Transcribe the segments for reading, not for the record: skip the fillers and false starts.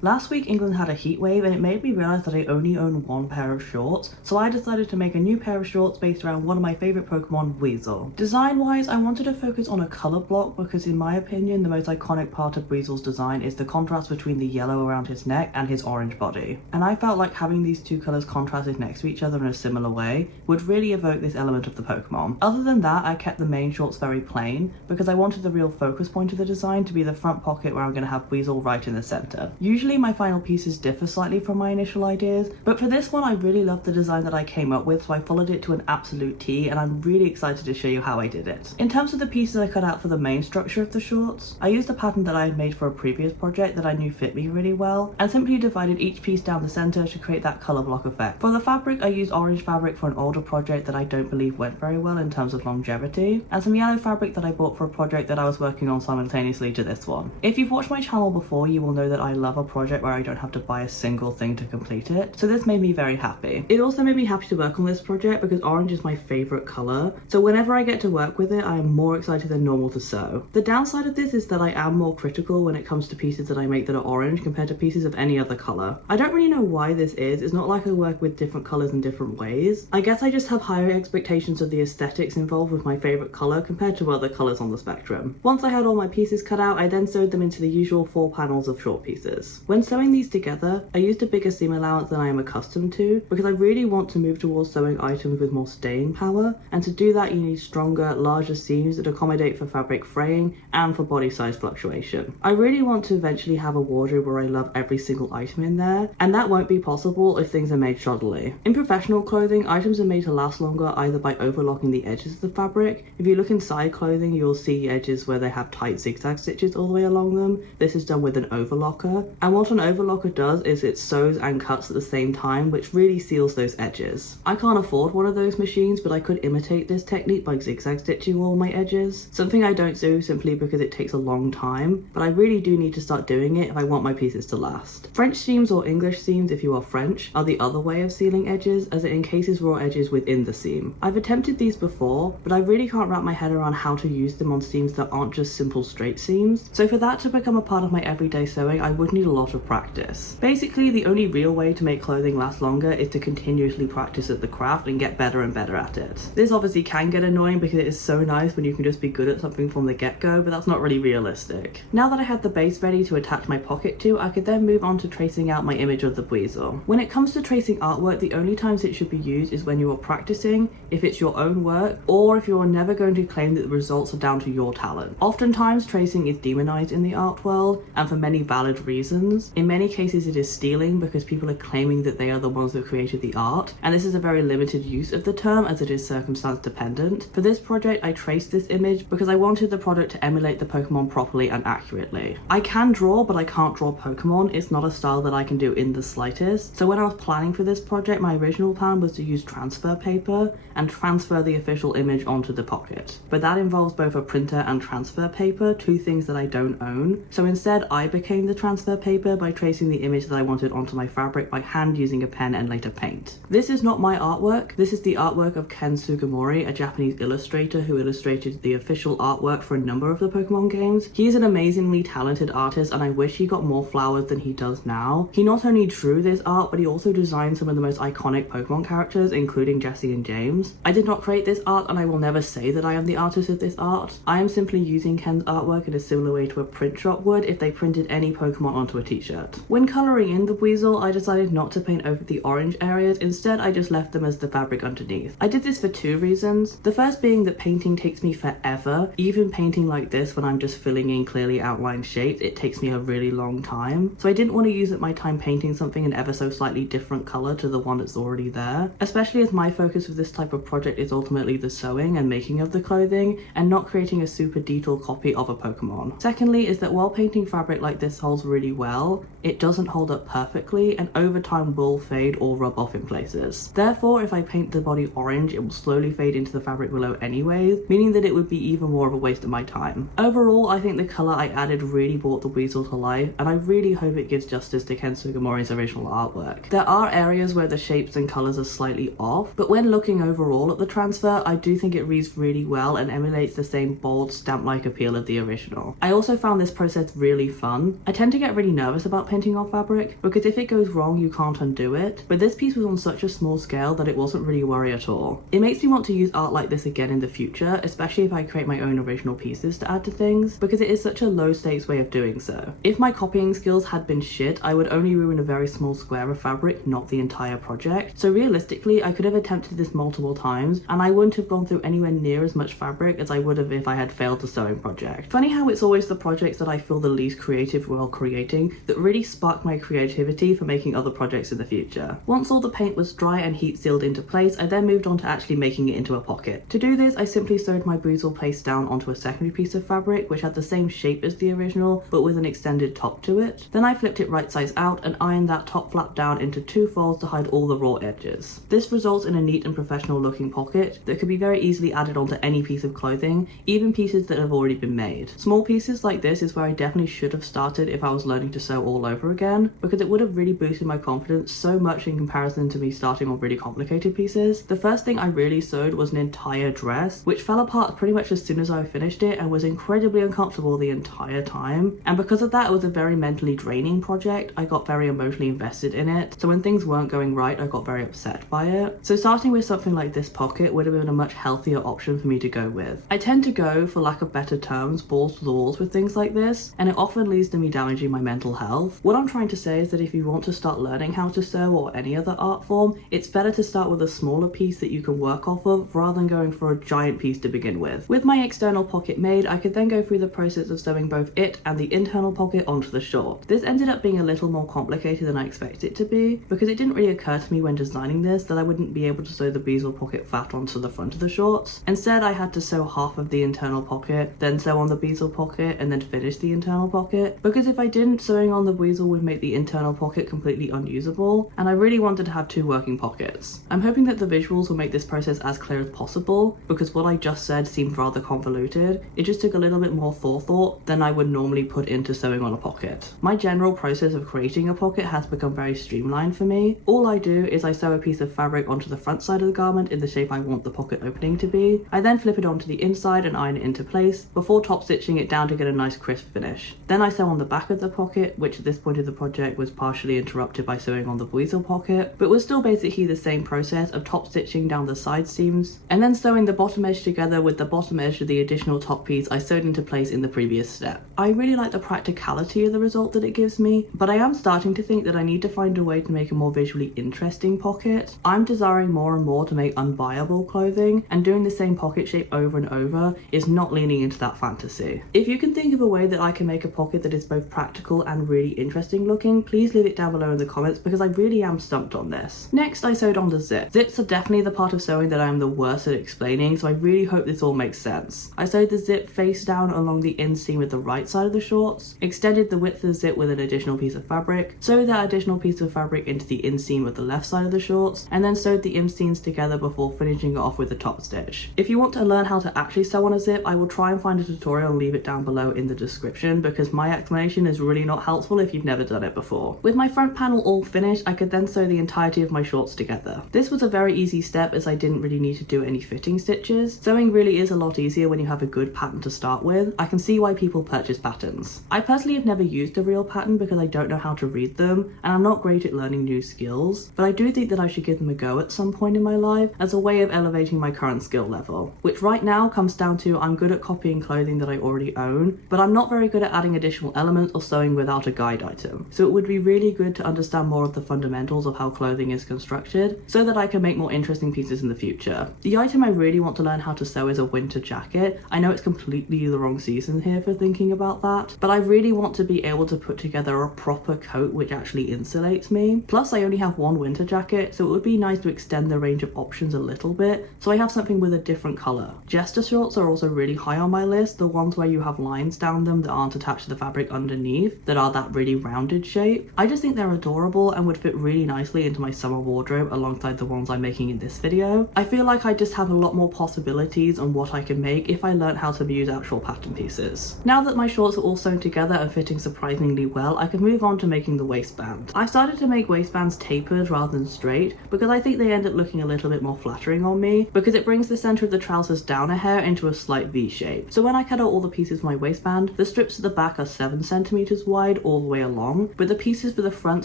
Last week England had a heat wave and it made me realise that I only own one pair of shorts, so I decided to make a new pair of shorts based around one of my favourite Pokémon, Buizel. Design wise, I wanted to focus on a colour block because in my opinion the most iconic part of Buizel's design is the contrast between the yellow around his neck and his orange body. And I felt like having these two colours contrasted next to each other in a similar way would really evoke this element of the Pokémon. Other than that, I kept the main shorts very plain because I wanted the real focus point of the design to be the front pocket where I'm going to have Buizel right in the centre. Usually my final pieces differ slightly from my initial ideas, but for this one I really loved the design that I came up with, so I followed it to an absolute T and I'm really excited to show you how I did it. In terms of the pieces I cut out for the main structure of the shorts, I used a pattern that I had made for a previous project that I knew fit me really well and simply divided each piece down the centre to create that colour block effect. For the fabric, I used orange fabric for an older project that I don't believe went very well in terms of longevity, and some yellow fabric that I bought for a project that I was working on simultaneously to this one. If you've watched my channel before, you will know that I love a project where I don't have to buy a single thing to complete it, so this made me very happy. It also made me happy to work on this project because orange is my favourite colour, so whenever I get to work with it I am more excited than normal to sew. The downside of this is that I am more critical when it comes to pieces that I make that are orange compared to pieces of any other colour. I don't really know why this is, it's not like I work with different colours in different ways. I guess I just have higher expectations of the aesthetics involved with my favourite colour compared to other colours on the spectrum. Once I had all my pieces cut out, I then sewed them into the usual 4 panels of short pieces. When sewing these together, I used a bigger seam allowance than I am accustomed to because I really want to move towards sewing items with more staying power, and to do that you need stronger, larger seams that accommodate for fabric fraying and for body size fluctuation. I really want to eventually have a wardrobe where I love every single item in there, and that won't be possible if things are made shoddily. In professional clothing, items are made to last longer either by overlocking the edges of the fabric. If you look inside clothing, you'll see edges where they have tight zigzag stitches all the way along them. This is done with an overlocker, and what an overlocker does is it sews and cuts at the same time, which really seals those edges. I can't afford one of those machines, but I could imitate this technique by zigzag stitching all my edges, something I don't do simply because it takes a long time, but I really do need to start doing it if I want my pieces to last. French seams, or English seams if you are French, are the other way of sealing edges, as it encases raw edges within the seam. I've attempted these before, but I really can't wrap my head around how to use them on seams that aren't just simple straight seams, so for that to become a part of my everyday sewing I would need a lot of practice. Basically, the only real way to make clothing last longer is to continuously practice at the craft and get better and better at it. This obviously can get annoying because it is so nice when you can just be good at something from the get-go, but that's not really realistic. Now that I had the base ready to attach my pocket to, I could then move on to tracing out my image of the buizel. When it comes to tracing artwork, the only times it should be used is when you are practicing, if it's your own work, or if you are never going to claim that the results are down to your talent. Oftentimes tracing is demonized in the art world, and for many valid reasons. In many cases it is stealing because people are claiming that they are the ones that created the art, and this is a very limited use of the term as it is circumstance dependent. For this project I traced this image because I wanted the product to emulate the Pokemon properly and accurately. I can draw, but I can't draw Pokemon. It's not a style that I can do in the slightest, so when I was planning for this project my original plan was to use transfer paper and transfer the official image onto the pocket, but that involves both a printer and transfer paper, two things that I don't own, so instead I became the transfer paper by tracing the image that I wanted onto my fabric by hand using a pen and later paint. This is not my artwork, this is the artwork of Ken Sugimori, a Japanese illustrator who illustrated the official artwork for a number of the Pokemon games. He is an amazingly talented artist and I wish he got more flowers than he does now. He not only drew this art, but he also designed some of the most iconic Pokemon characters, including Jessie and James. I did not create this art and I will never say that I am the artist of this art. I am simply using Ken's artwork in a similar way to a print shop would if they printed any Pokemon onto a t-shirt. When colouring in the buizel, I decided not to paint over the orange areas, instead I just left them as the fabric underneath. I did this for 2 reasons. The first being that painting takes me forever. Even painting like this when I'm just filling in clearly outlined shapes, it takes me a really long time. So I didn't want to use up my time painting something an ever so slightly different colour to the one that's already there, especially as my focus with this type of project is ultimately the sewing and making of the clothing and not creating a super detailed copy of a Pokemon. Secondly is that while painting fabric like this holds really well, it doesn't hold up perfectly and over time will fade or rub off in places. Therefore, if I paint the body orange, it will slowly fade into the fabric below anyways, meaning that it would be even more of a waste of my time. Overall, I think the colour I added really brought the buizel to life, and I really hope it gives justice to Ken Sugimori's original artwork. There are areas where the shapes and colours are slightly off, but when looking overall at the transfer, I do think it reads really well and emulates the same bold, stamp-like appeal of the original. I also found this process really fun. I tend to get really nervous nervous about painting on fabric, because if it goes wrong you can't undo it, but this piece was on such a small scale that it wasn't really a worry at all. It makes me want to use art like this again in the future, especially if I create my own original pieces to add to things, because it is such a low stakes way of doing so. If my copying skills had been shit, I would only ruin a very small square of fabric, not the entire project. So realistically, I could have attempted this multiple times, and I wouldn't have gone through anywhere near as much fabric as I would have if I had failed the sewing project. Funny how it's always the projects that I feel the least creative while creating that really spark my creativity for making other projects in the future. Once all the paint was dry and heat sealed into place, I then moved on to actually making it into a pocket. To do this, I simply sewed my buizel paste down onto a secondary piece of fabric which had the same shape as the original but with an extended top to it. Then I flipped it right sides out and ironed that top flap down into 2 folds to hide all the raw edges. This results in a neat and professional looking pocket that could be very easily added onto any piece of clothing, even pieces that have already been made. Small pieces like this is where I definitely should have started if I was learning to sew all over again, because it would have really boosted my confidence so much in comparison to me starting on really complicated pieces. The first thing I really sewed was an entire dress, which fell apart pretty much as soon as I finished it and was incredibly uncomfortable the entire time. And because of that, it was a very mentally draining project. I got very emotionally invested in it, so when things weren't going right, I got very upset by it. So starting with something like this pocket would have been a much healthier option for me to go with. I tend to go, for lack of better terms, balls to the walls with things like this, and it often leads to me damaging my mental health. What I'm trying to say is that if you want to start learning how to sew or any other art form, it's better to start with a smaller piece that you can work off of rather than going for a giant piece to begin with. With my external pocket made, I could then go through the process of sewing both it and the internal pocket onto the short. This ended up being a little more complicated than I expected it to be, because it didn't really occur to me when designing this that I wouldn't be able to sew the buizel pocket flat onto the front of the shorts. Instead, I had to sew half of the internal pocket, then sew on the buizel pocket, and then finish the internal pocket, because if I didn't, sewing on the buizel would make the internal pocket completely unusable, and I really wanted to have 2 working pockets. I'm hoping that the visuals will make this process as clear as possible, because what I just said seemed rather convoluted. It just took a little bit more forethought than I would normally put into sewing on a pocket. My general process of creating a pocket has become very streamlined for me. All I do is I sew a piece of fabric onto the front side of the garment in the shape I want the pocket opening to be. I then flip it onto the inside and iron it into place before top stitching it down to get a nice crisp finish. Then I sew on the back of the pocket, which at this point of the project was partially interrupted by sewing on the buizel pocket, but was still basically the same process of top stitching down the side seams and then sewing the bottom edge together with the bottom edge of the additional top piece I sewed into place in the previous step. I really like the practicality of the result that it gives me, but I am starting to think that I need to find a way to make a more visually interesting pocket. I'm desiring more and more to make unbuyable clothing, and doing the same pocket shape over and over is not leaning into that fantasy. If you can think of a way that I can make a pocket that is both practical and really interesting looking, please leave it down below in the comments, because I really am stumped on this. Next, I sewed on the zip. Zips are definitely the part of sewing that I am the worst at explaining, so I really hope this all makes sense. I sewed the zip face down along the inseam with the right side of the shorts, extended the width of the zip with an additional piece of fabric, sewed that additional piece of fabric into the inseam with the left side of the shorts, and then sewed the inseams together before finishing it off with the top stitch. If you want to learn how to actually sew on a zip, I will try and find a tutorial and leave it down below in the description, because my explanation is really not helpful if you've never done it before. With my front panel all finished, I could then sew the entirety of my shorts together. This was a very easy step as I didn't really need to do any fitting stitches. Sewing really is a lot easier when you have a good pattern to start with. I can see why people purchase patterns. I personally have never used a real pattern because I don't know how to read them, and I'm not great at learning new skills, but I do think that I should give them a go at some point in my life as a way of elevating my current skill level, which right now comes down to I'm good at copying clothing that I already own, but I'm not very good at adding additional elements or sewing without a guide item. So it would be really good to understand more of the fundamentals of how clothing is constructed so that I can make more interesting pieces in the future. The item I really want to learn how to sew is a winter jacket. I know it's completely the wrong season here for thinking about that, but I really want to be able to put together a proper coat which actually insulates me. Plus I only have one winter jacket, so it would be nice to extend the range of options a little bit so I have something with a different colour. Jester shorts are also really high on my list, the ones where you have lines down them that aren't attached to the fabric underneath, that are that really rounded shape. I just think they're adorable and would fit really nicely into my summer wardrobe alongside the ones I'm making in this video. I feel like I just have a lot more possibilities on what I can make if I learned how to use actual pattern pieces. Now that my shorts are all sewn together and fitting surprisingly well, I can move on to making the waistband. I started to make waistbands tapered rather than straight because I think they end up looking a little bit more flattering on me, because it brings the center of the trousers down a hair into a slight V shape. So when I cut out all the pieces of my waistband, the strips at the back are 7 centimeters wide, side all the way along, but the pieces for the front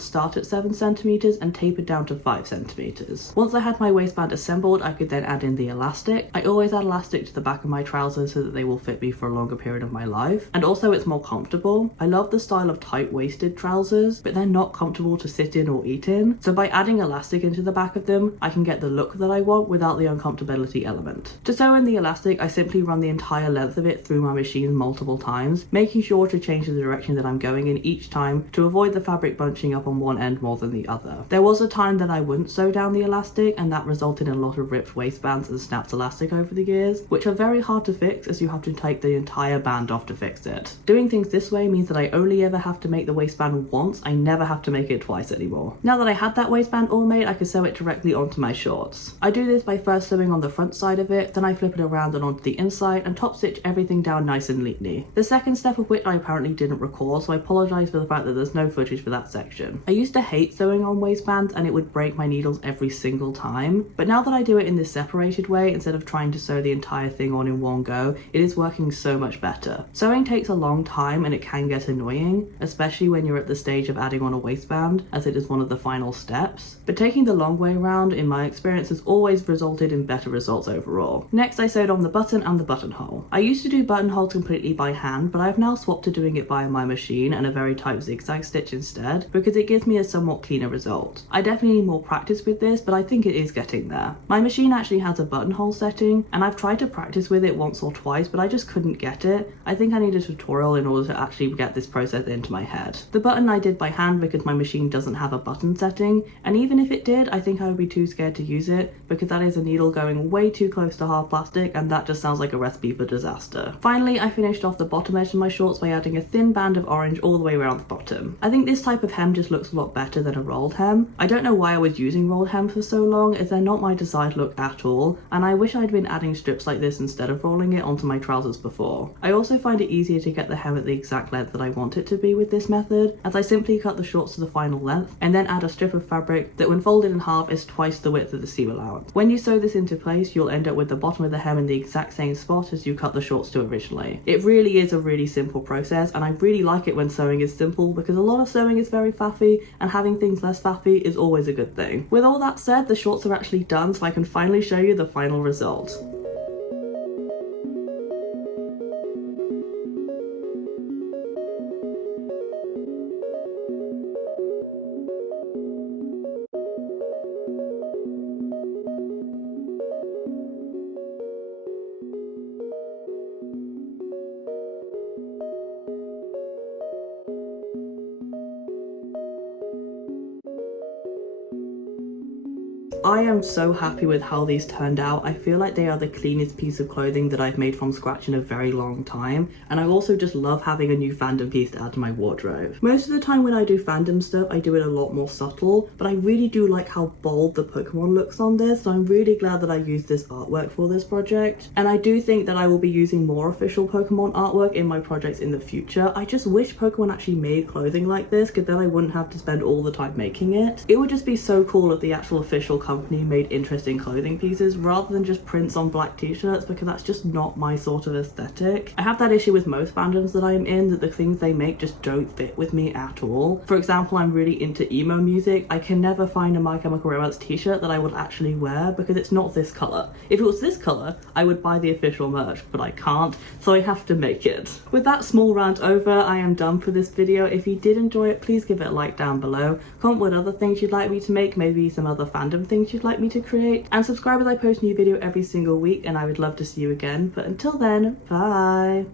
start at 7 centimeters and taper down to 5 centimeters. Once I had my waistband assembled, I could then add in the elastic. I always add elastic to the back of my trousers so that they will fit me for a longer period of my life, and also it's more comfortable. I love the style of tight-waisted trousers, but they're not comfortable to sit in or eat in, so by adding elastic into the back of them, I can get the look that I want without the uncomfortability element. To sew in the elastic, I simply run the entire length of it through my machine multiple times, making sure to change the direction that I'm going in each time to avoid the fabric bunching up on one end more than the other. There was a time that I wouldn't sew down the elastic, and that resulted in a lot of ripped waistbands and snapped elastic over the years, which are very hard to fix as you have to take the entire band off to fix it. Doing things this way means that I only ever have to make the waistband once, I never have to make it twice anymore. Now that I had that waistband all made, I could sew it directly onto my shorts. I do this by first sewing on the front side of it, then I flip it around and onto the inside and top stitch everything down nice and neatly. The second step of which I apparently didn't record, so I apologise for the fact that there's no footage for that section. I used to hate sewing on waistbands and it would break my needles every single time, but now that I do it in this separated way instead of trying to sew the entire thing on in one go, it is working so much better. Sewing takes a long time and it can get annoying, especially when you're at the stage of adding on a waistband, as it is one of the final steps, but taking the long way around, in my experience, has always resulted in better results overall. Next, I sewed on the button and the buttonhole. I used to do buttonholes completely by hand, but I've now swapped to doing it via my machine and a very tight zigzag stitch instead, because it gives me a somewhat cleaner result. I definitely need more practice with this, but I think it is getting there. My machine actually has a buttonhole setting, and I've tried to practice with it once or twice, but I just couldn't get it. I think I need a tutorial in order to actually get this process into my head. The button I did by hand because my machine doesn't have a button setting, and even if it did, I think I would be too scared to use it because that is a needle going way too close to hard plastic, and that just sounds like a recipe for disaster. Finally, I finished off the bottom edge of my shorts by adding a thin band of orange all the way around the bottom. I think this type of hem just looks a lot better than a rolled hem. I don't know why I was using rolled hem for so long, as they're not my desired look at all, and I wish I'd been adding strips like this instead of rolling it onto my trousers before. I also find it easier to get the hem at the exact length that I want it to be with this method, as I simply cut the shorts to the final length and then add a strip of fabric that when folded in half is twice the width of the seam allowance. When you sew this into place, you'll end up with the bottom of the hem in the exact same spot as you cut the shorts to originally. It really is a really simple process, and I really like it when sewing is simple because a lot of sewing is very faffy, and having things less faffy is always a good thing. With all that said, the shorts are actually done, so I can finally show you the final result. I am so happy with how these turned out. I feel like they are the cleanest piece of clothing that I've made from scratch in a very long time, and I also just love having a new fandom piece to add to my wardrobe. Most of the time when I do fandom stuff, I do it a lot more subtle, but I really do like how bold the Pokémon looks on this, so I'm really glad that I used this artwork for this project. And I do think that I will be using more official Pokémon artwork in my projects in the future. I just wish Pokémon actually made clothing like this, because then I wouldn't have to spend all the time making it. It would just be so cool if the actual official company made interesting clothing pieces rather than just prints on black t-shirts, because that's just not my sort of aesthetic. I have that issue with most fandoms that I'm in, that the things they make just don't fit with me at all. For example, I'm really into emo music. I can never find a My Chemical Romance t-shirt that I would actually wear because it's not this colour. If it was this colour, I would buy the official merch, but I can't, so I have to make it. With that small rant over, I am done for this video. If you did enjoy it, please give it a like down below. Comment what other things you'd like me to make, maybe some other fandom things you'd like me to create, and subscribe as I post a new video every single week, and I would love to see you again. But until then, bye!